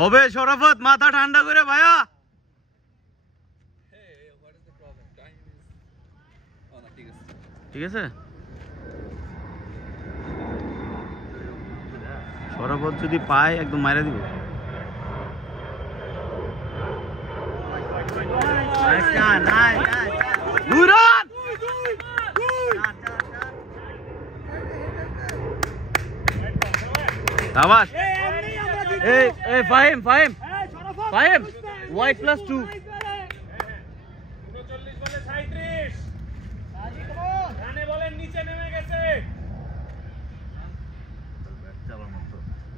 হবে শরাফত, মাথা ঠান্ডা করে ভাইয়া। ঠিক আছে, শরাফত যদি পায় একদম মাইরা দিব। शाबाश। ए फाहिम फाहिम फाहिम वाइट प्लस 2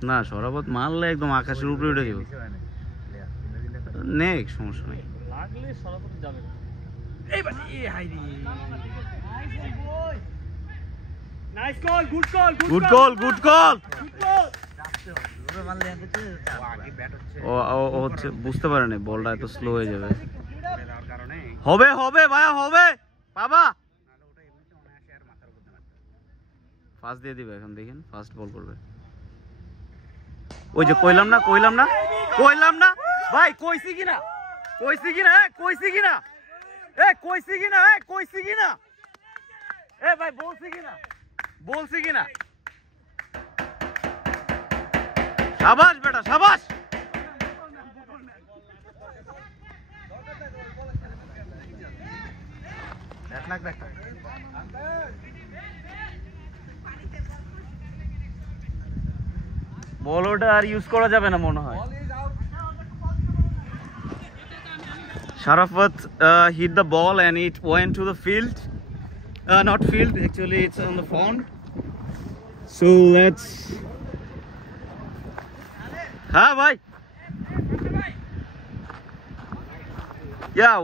না, শরাফত মারলে একদম আকাশের উপরে উঠে যাবে। নেক্সট সমস্যা নেই, লাগলে শরাফত যাবে। এইবার এই হাইরি nice call, good call, good call, good call. ও হচ্ছে বুঝতে পারে না বলটা এত স্লো হয়ে যাবে। হবে হবে ভাইয়া, হবে বাবা। ফার্স্ট দিয়ে দিবে এখন, দেখেন ফার্স্ট বল করবে। ওই যে কইলাম না, কইলাম না, কইলাম না ভাই, কইছি কিনা, কইছি কিনা, কইছি কিনা, কইছি কিনা, কইছি কিনা, ভাই বলছি কিনা, বলছি কিনা। শাবাশ বেটা, শাবাশ। বল ওটা আর ইউজ করা যাবে না মনে হয়। Sharafat hit the ball and it went to the field. Not field, actually it's on the pond. So let's. Huh, bhai? Yeah,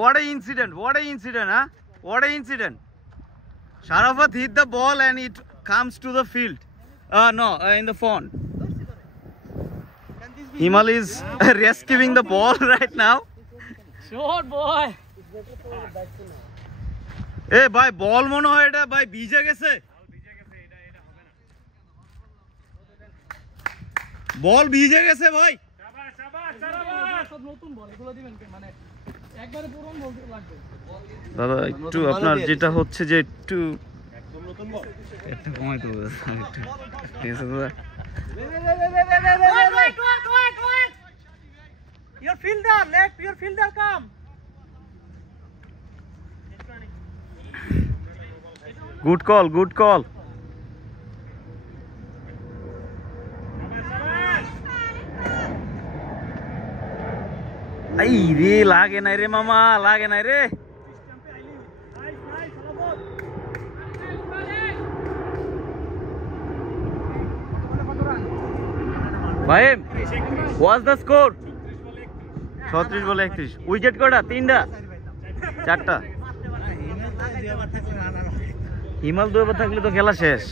what a incident! What a incident, huh? What a incident! Sharafat hit the ball and it comes to the field. No, in the pond. Himal is rescuing the ball right now. Short boy. Hey, bhai, ball mono hoy eta bhai bije geche. বল ভিজে গেছে ভাই। শাবাশ শাবাশ শাবাশ, সব নতুন বল, এগুলো দিবেন মানে একবারে পুরনো বল লাগবে দাদা। একটু আপনার যেটা হচ্ছে যে একটু একদম নতুন বল একটু কমাই দেবো একটু, ঠিক আছে দাদা। Your fielder, let your fielder come. Good call, good call. आई रे लागे नहीं रे मामा, लागे नहीं रे। भाई what's the score? 36 বলে 31। উইকেট কটা? 3টা 4টা। হিমাল 2 ওভার থাকলে তো খেলা শেষ।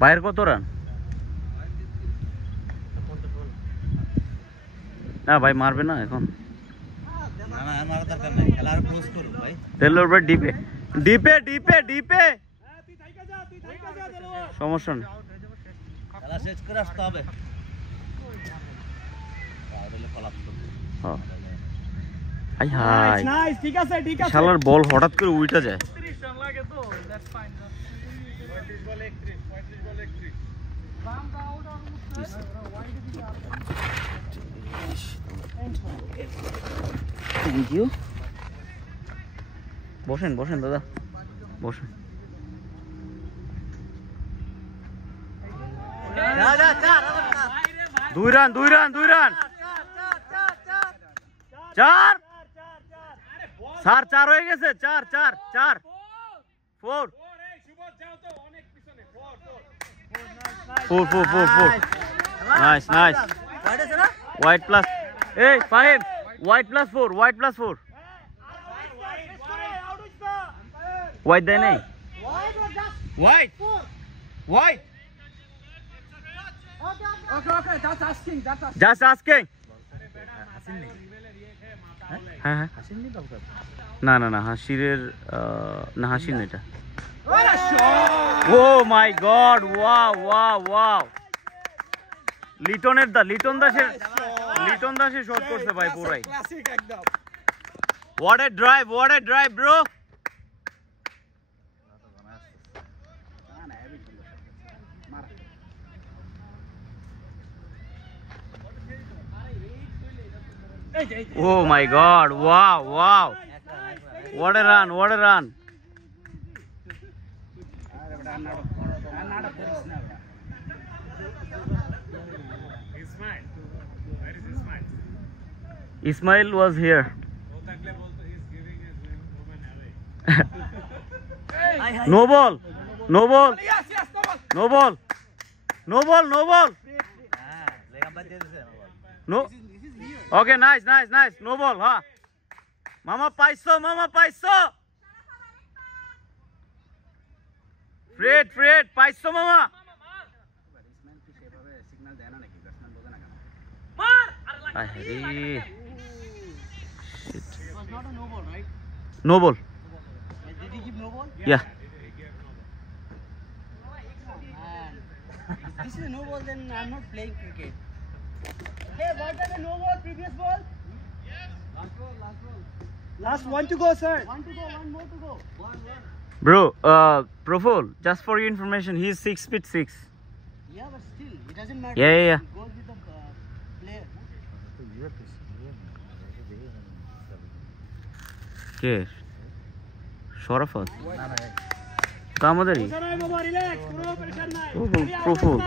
বাইরের কত রান? না ভাই মারবে না এখন, ডিপে ডিপে ডিপে ডিপে সমস্যা নেই। শালার বল হঠাৎ করে উল্টা যায়। Thank you. বসেন বসেন দাদা, বসেন। দুই রান, দুই রান, দুই রান, 4 4 4 হয়ে গেছে। 4 4 4 4 4 4 4 4। Nice nice. হোয়াইট প্লাস, এই 5 white plus 4, white plus 4। White দেয় নাই, white white. Okay, okay, that's asking, that's asking. Just asking. হ্যাঁ হ্যাঁ না না না হাসিরের না হাসির না এটা ও my god wow wow wow Liton দাসের শট করছে ভাই পুরাই ক্লাসিক একদম what a drive bro oh my god wow what a run Ismail was here no ball no okay nice no ball ha mama paiso Fred paiso mama shit It was not a no ball, right? no ball Did he give no ball? yeah Man. If this is a no ball, then I'm not playing cricket. Hey, was that a no ball? Previous ball? Yes. Last ball. Last one to go, sir. One to go, one more to go. bro Proful just for your information he is 6'6" Yeah, but still, it doesn't matter. Yeah. It goes with the player. কে শরাফত তা আমাদেরই বাবা relax, কোনো pressure নাই।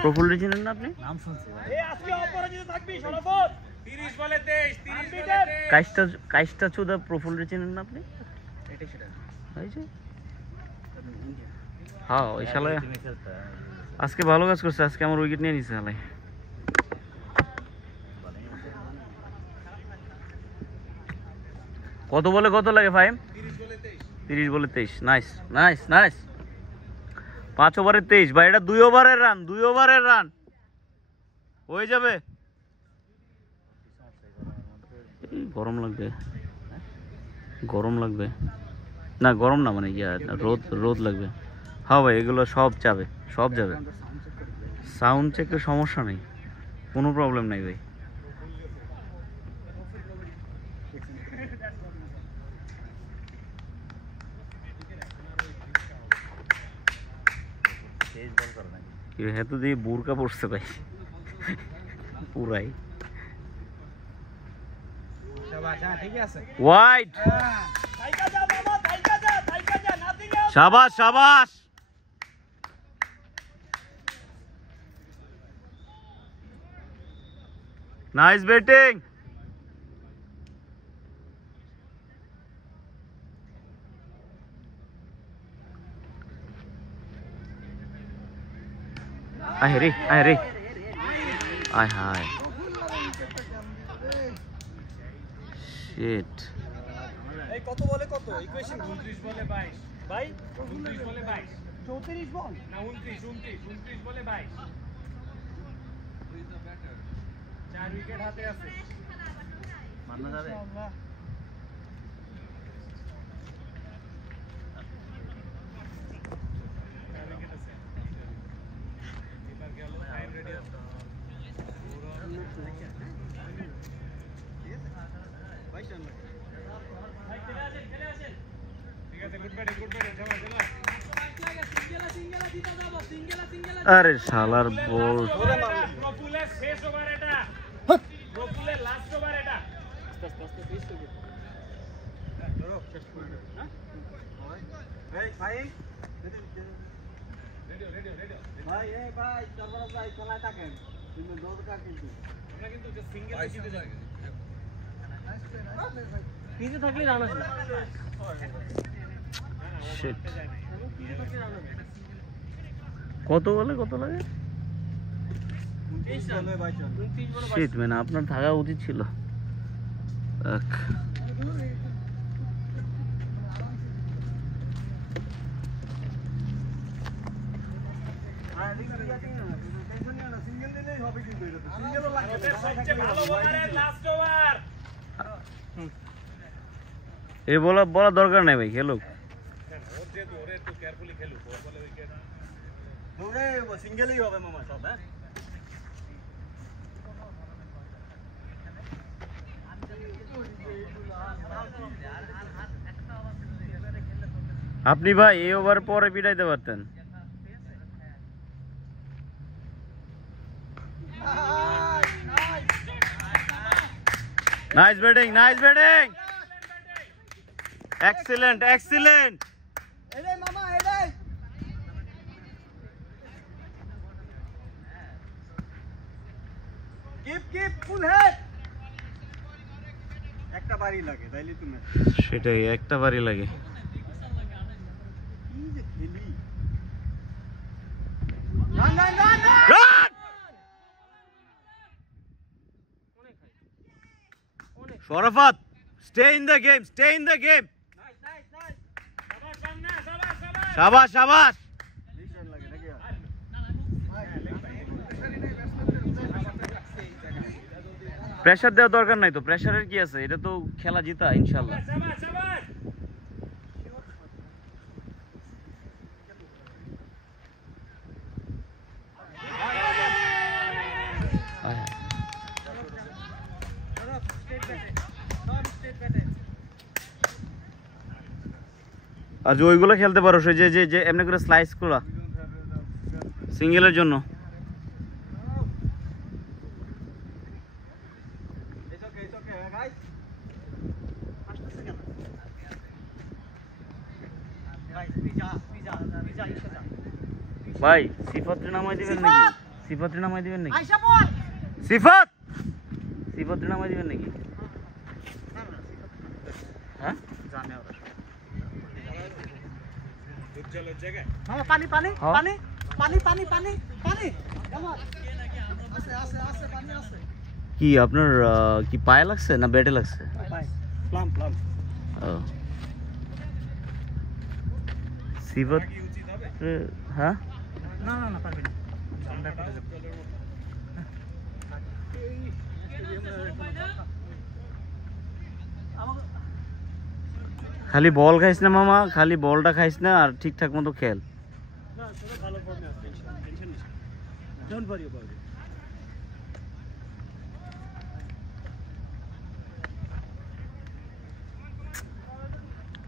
প্রফুল চিনেন না আপনি নাম শুনছি। এই আজকে অপরাজিত থাকবি শরাফত। 30 বলে 23 কাইস্টা চুদা প্রফুল চিনেন না আপনি এটা সেটা। এই যে হ্যাঁ ওই শালা আজকে ভালো কাজ করছে আজকে আমার উইকেট নিয়ে নিছে শালা কত বলে কত লাগে ফাইম 30 বলে 23 নাইস 5 ওভারে 23 ভাই এটা 2 ওভারের রান হয়ে যাবে গরম লাগবে না গরম না মানে রোদ লাগবে হ্যাঁ ভাই এগুলো সব যাবে সাউন্ড চেকের সমস্যা নেই কোনো প্রবলেম নাই ভাই হ্যাঁ তো দিয়ে বুরকা পড়ছে ভাই পুরাই ওয়াইড শাবাশ নাইস ব্যাটিং আয় রে হায় শিট এই কত বলে কত ইকুয়েশন 29 বলে 22 ভাই 29 বলে 22 34 বল না 29 বলে 22 4 উইকেট হাতে আছে মাননা যাবে ইনশাআল্লাহ এবার গেল টাইম রেডি আছে আরে শালার বল প্রফুলের শেষ ওভার এটা প্রফুলের লাস্ট ওভার এটা আস্তে ফিস করবে ধরো শেষ করে হ্যাঁ ভাই রেডি ভাই সর্বরাজ ভাই চলায় থাকেন কিন্তু দরকার কিন্তু আমরা কিন্তু যে সিঙ্গেল দিতে যাই পিছে থাকলে রান আসবে শিট কত বলে কত লাগে শিট মানে আপনার থাকা উচিত ছিল সিঙ্গেল দিলেই হবে কিন্তু এটা সিঙ্গেলও লাগবে সবচেয়ে ভালো ওভারের লাস্ট ওভার এ বলা দরকার নাই ভাই, খেলুক। সিঙ্গেলই হবে মামা সব। হ্যাঁ আপনি ভাই এই ওভার পরে পিটাইতে পারতেন। Nice batting, nice batting, excellent, excellent. এরে মামা এরে কিপ ফুল হেড। একটা বাড়ি লাগে তাইলে তুমি সেটাই, একটা বাড়ি লাগে। কি যে খেলি। Run run run run! Sharafat, stay in the game, stay in the game. Nice nice nice. শাবাশ, শাবাশ। রান লাগে নাকি প্রেসার দেওয়ার দরকার নাই তো, প্রেসারের কি আছে, এটা তো খেলা জিতা ইনশাআল্লাহ। আর যে ওইগুলো খেলতে পারো, সে যে যে এমনি করে স্লাইস করা সিঙ্গেলের জন্য। ভাই সিফাতরে নামাই দিবেন নাকি? সিফাতরে নামাই দিবেন নাকি? আয়শা বল। সিফাত, সিফাতরে নামাই দিবেন নাকি? হ্যাঁ জানে ওরা মামা পানি পানি পানি পানি পানি পানি পানি আছে আছে আছে পানি আছে। কি আপনার কি পায়ে লাগছে না ব্যাটে লাগছে? Plum plum. ও সিফাত, হ্যাঁ না না না পারবি না। খালি বল খাইস না মামা, খালি বলটা খাইস না, আর ঠিকঠাক মতো খেল। না সব ভালো ফর্মে আছে, টেনশন নিস না, ডোন্ট ওয়ারি অ্যাবাউট ইট।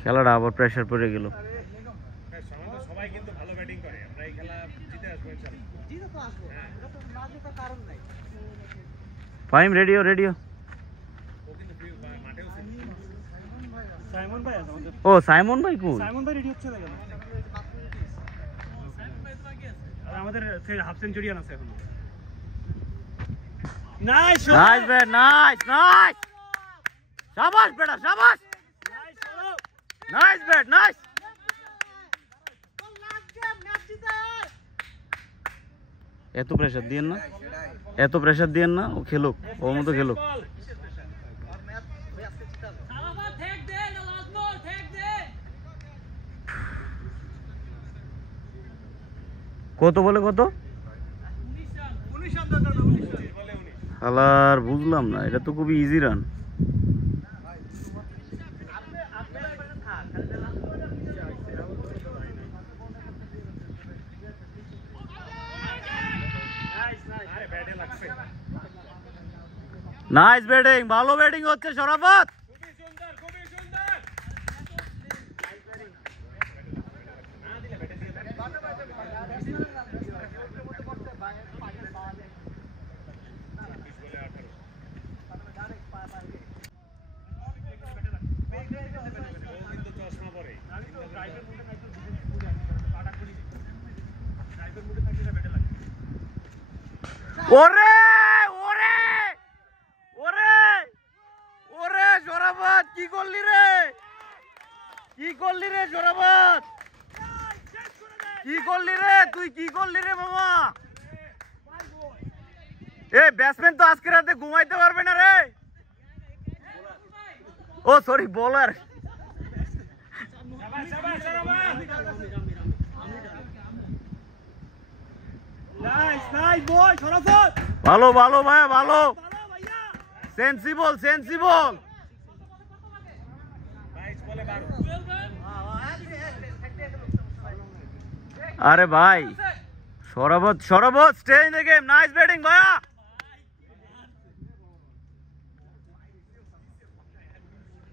খেলাটা আবার প্রেসার পড়ে গেল। সবাই কিন্তু ভালো ব্যাটিং করে, আমরা এই খেলা জিতে আসবো ইনশাআল্লাহ। জিতে তো আসবো, এটা তো না জেতার কারণ নাই। Faim radio, radio. ও কিন্তু মাঠেও সাইমন ভাই আছে আমাদের। ও সাইমন ভাই কোন? সাইমন ভাই রেডি হচ্ছে না কেন? আর আমাদের হাফ সেঞ্চুরিয়ান আছে এখন। Nice nice bat, nice nice, শাবাশ বেটা শাবাশ, নাইস ব্যাট, নাইস। এত প্রেসার দিয়েন না, এত প্রেসার দিয়েন না, ও খেলুক, ওর মতো খেলুক। কত বলে কত? হালার বুঝলাম না, এটা তো খুবই ইজি রান। নাইস ব্যাটিং, ভালো ব্যাটিং হচ্ছে শরাফত। ওরে ওরে ওরে ওরে শরাফত, কি করলি রে, কি করলি রে শরাফত, কি করলি রে তুই, কি করলি রে মামা? এ ব্যাটসম্যান তো আজকে রাতে ঘুমাইতে পারবে না রে। ও সরি, বোলার। নাইস নাইস বয় শরাফত। ভালো ভালো ভাইয়া, ভালো, সেন্সিবল সেন্সিবল। अरे भाई Saurabh stay in the game nice batting भैया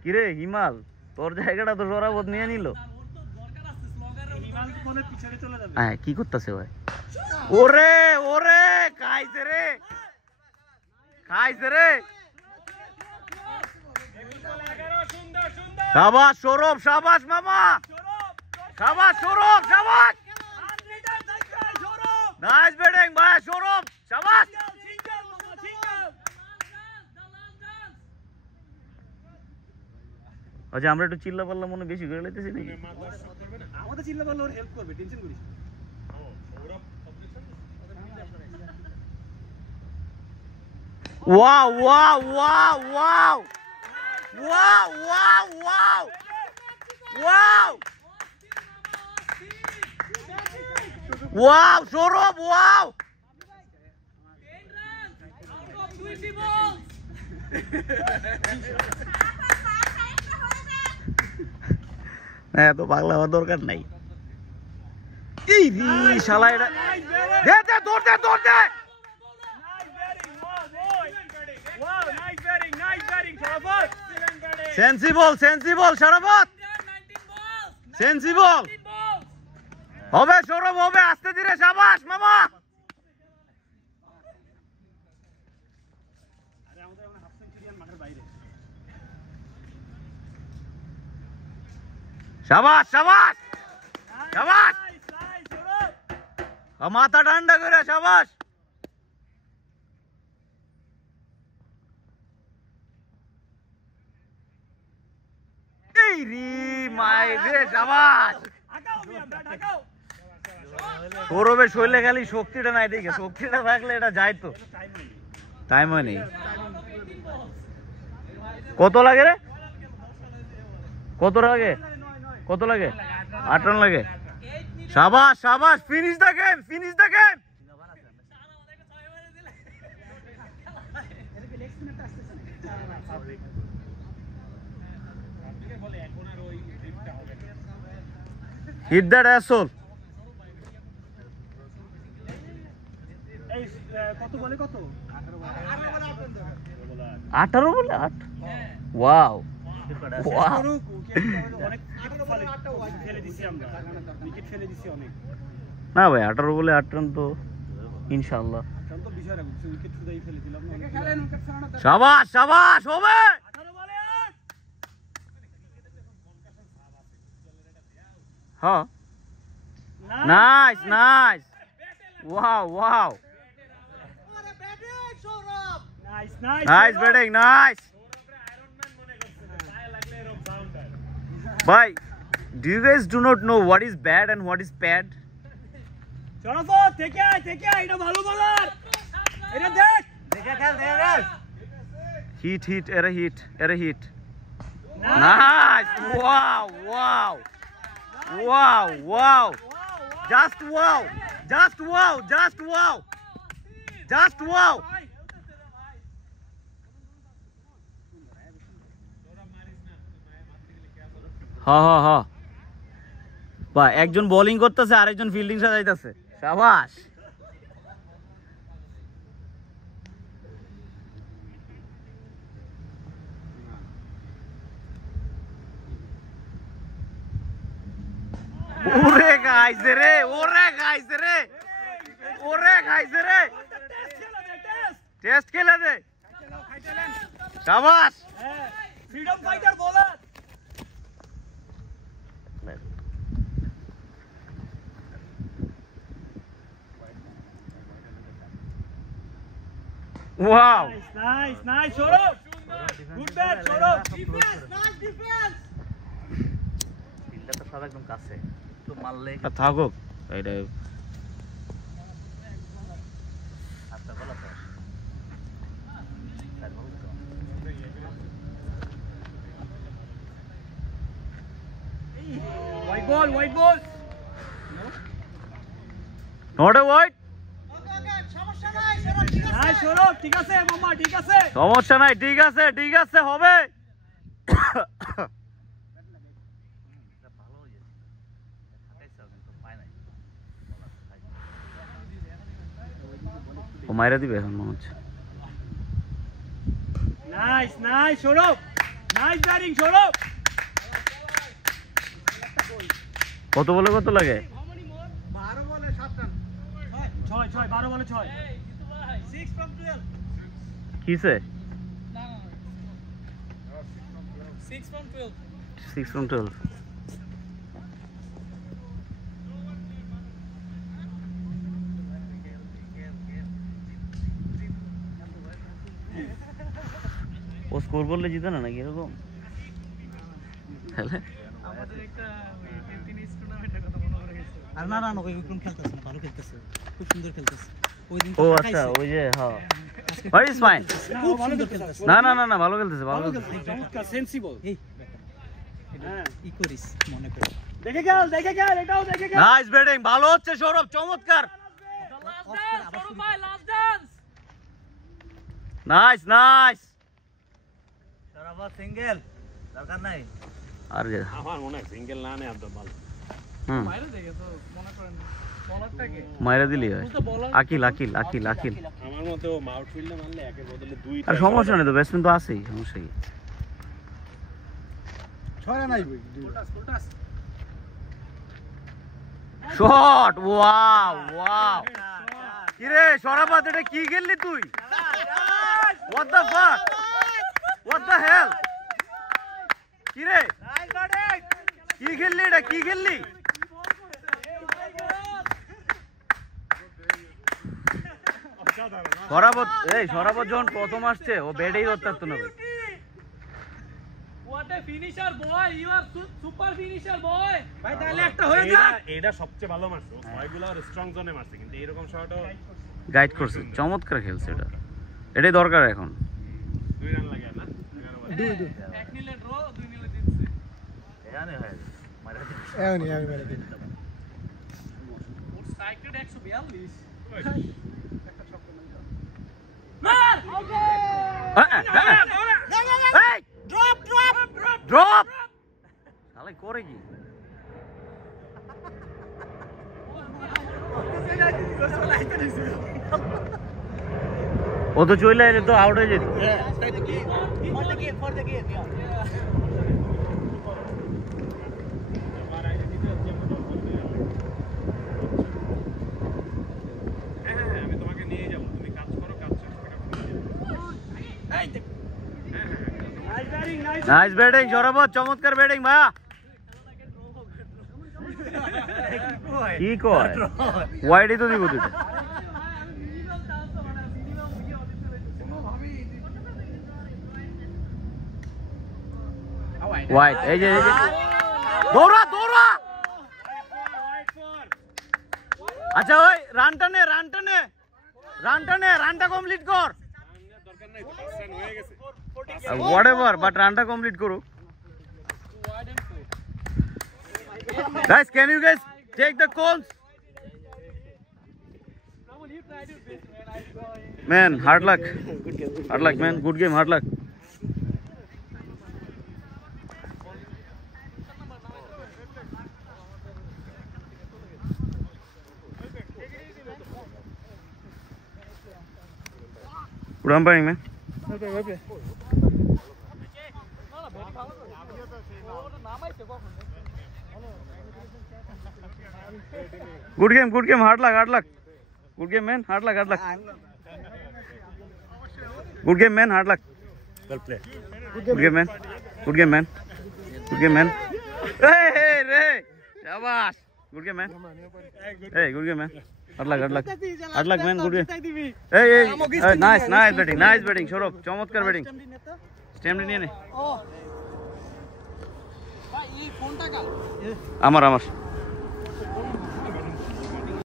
কিরে হিমাল তোর জায়গাটা তো সৌরভ নিয়ে নিল হিমাল কোনে পিছনে চলে যাবে হ্যাঁ কি করতেছে ভাই ওরে ওরে খাইছে রে শাবাশ সৌরভ শাবাশ মামা শাবাশ সৌরভ শাবাশ নাইস ব্যাটিং ভাই সৌরভ শাবাশ আচ্ছা আমরা একটু চিল্লা পাল্লা মনে বেশি করে লইতেছি নাকি আমাদের চিল্লা পাল্লা ওর হেল্প করবে টেনশন করিস Wow, wow, wow, wow. Wow, wow, wow. Wow. Wow, Saurabh, wow. 10 runs out of 20 balls. হ্যাঁ তো পাগলা হওয়ার দরকার নাই এই রে শালা এটা দে দৌড় দে সেন্সিবল সৌরভ সেন্সিবল হবে সৌরভ হবে আস্তে ধীরে শাবাশ মামা শাবাশ শাবাশ শাবাশ মাথা ঠান্ডা করে শাবাশ সৌরভের শরীরে খালি শক্তিটা নাই দেখে শক্তিটা থাকলে এটা যায় তো টাইম হয়নি কত লাগে রে কত লাগে 8 রান লাগে শাবাশ শাবাশ finish the game Hit that asshole. এই কত বলে কত 18 বলে 8 ওয়াও ওয়াও অনেক ফেলে দিছি আমরা উইকেট ফেলে দিছি অনেক না ভাই 18 বলে 8 রান তো ইনশাআল্লাহ কারণ তো বিষয় রাখছি উইকেট শুধাই ফেলে দিলাম শাবাশ শাবাশ হবে 18 বলে 8 হ্যাঁ nice nice wow wow nice batting nice ভাই do you guys do not know what is bad and what is pad Sourav থেকে এটা ভালো বলার এটা দেখে খেল hit era hit nice wow just wow হ্যাঁ বা একজন বোলিং করতেছে আরেকজন ফিল্ডিং সাজাইতেছে শাবাশ ওরে গাইছে রে টেস্ট খেলে দে শাবাশ freedom fighter bowler wow nice Saurabh good bat Saurabh nice defense ফিল্ডটা তো সব একদম কাছে তো মারলে থাকো এটা আচ্ছা বলো তো white ball not a white Sourav ঠিক আছে মামা ঠিক আছে সমস্যা নাই ঠিক আছে হবে মাইরা দিবে এখন মনে হচ্ছে। Nice, nice, Saurabh. Nice batting, Saurabh. কত বলে কত লাগে? 12 বলে 7 রান। 6 12 বলে 6। 6 from 12. কিসে? না 6 from 12. 6 from 12. ও স্কোর করলে জিতে না নাকি এরকম? তাহলে আমাদের একটা টেনিস টুর্নামেন্টের কথা মনে পড়ে গেছে। আর না না ওই কোন খেলতেছে না, ভালো খেলতেছে, খুব সুন্দর খেলতেছে। ওই দিন ও আচ্ছা ওই যে হ্যাঁ বাট ইজ ফাইন। খুব ভালো খেলতেছে। না না না না ভালো খেলতেছে ভালো খেলতেছে। চমৎকার সেন্সিবল। এই হ্যাঁ ই করিস মনে করে। দেখে গেল এটাও দেখে গেল। নাইস ব্যাটিং ভালো হচ্ছে সৌরভ চমৎকার। The last dance, Saurabh bhai, last dance. Nice nice. Sourav single দরকার নাই। আর যে আমার মনে হয় সিঙ্গেল না নেই একদম ভালো। বাইরে দেখে তো মনে করেন বলারটাকে মাইরা দিলি হয়। তো বলার আকিল আকিল আকিল আকিল। আমার মতে ও আউটফিল্ডে মারলে একের বদলে 2 আর সমস্যা নেই তো ব্যাটসম্যান তো আছেই সমস্যা কি? 6 রান আইবে। Shot wow wow. কি রে সৌরভ এটা কি খেললি তুই? What the fuck? What the hell? কি রে কি খেললি এটা কি খেললি? সরাবত এই সরাবত যখন প্রথম আসছে ও ব্যাটেই ধরতে পারতো না ভাই। What a finisher boy, you are super finisher boy. ভাই তাহলে একটা হয়ে যা। এটা সবচেয়ে ভালো মারছে। ও ছয়গুলো আর স্ট্রং জোনে মারছে কিন্তু এরকম শটও গাইড করছে চমৎকার খেলছে এটা। এটাই দরকার এখন। 2 রান লাগে না 11 বলে। 1 নীলে ড্র 2 নীলে জিতছে। আমি মেরে দিই। ওর স্ট্রাইক রেট 142। মার! ড্রপ তাহলে করে কি? ও তো চলে এলে তো আউট হয়ে যেত। For the game, yeah. হ্যাঁ আমি তোমাকে নিয়ে যাব তুমি কাজ করো কাজ শেষ করে Nice batting, nice. Nice batting Sourav চমৎকার ব্যাটিং ভাইয়া। কি কয় ওয়াইডই তো দিব দুটো। ওয়াইড এই যে দৌড়া দৌড়া। আচ্ছা ওই রানটা নে রানটা কমপ্লিট কর। দরকার নাই তো 10 রান হয়ে গেছে। হোয়াটএভার বাট রানটা কমপ্লিট করো। Guys, can you guys take the calls? Man, hard luck. Hard luck, man. Good game, hard luck. Good umpiring, man. Okay. Good game, hard luck. Good game, man, hard luck. Good game, man, hard luck. Well played. Good game, man. Hey, Ray. Shabash. Good game, man. Hey, good game, man. Hard luck, man. Good game. Hey, nice batting. Saurabh, চমৎকার batting. Stamp নিয়ে নে। ও ভাই এই ফোনটা কার? আমার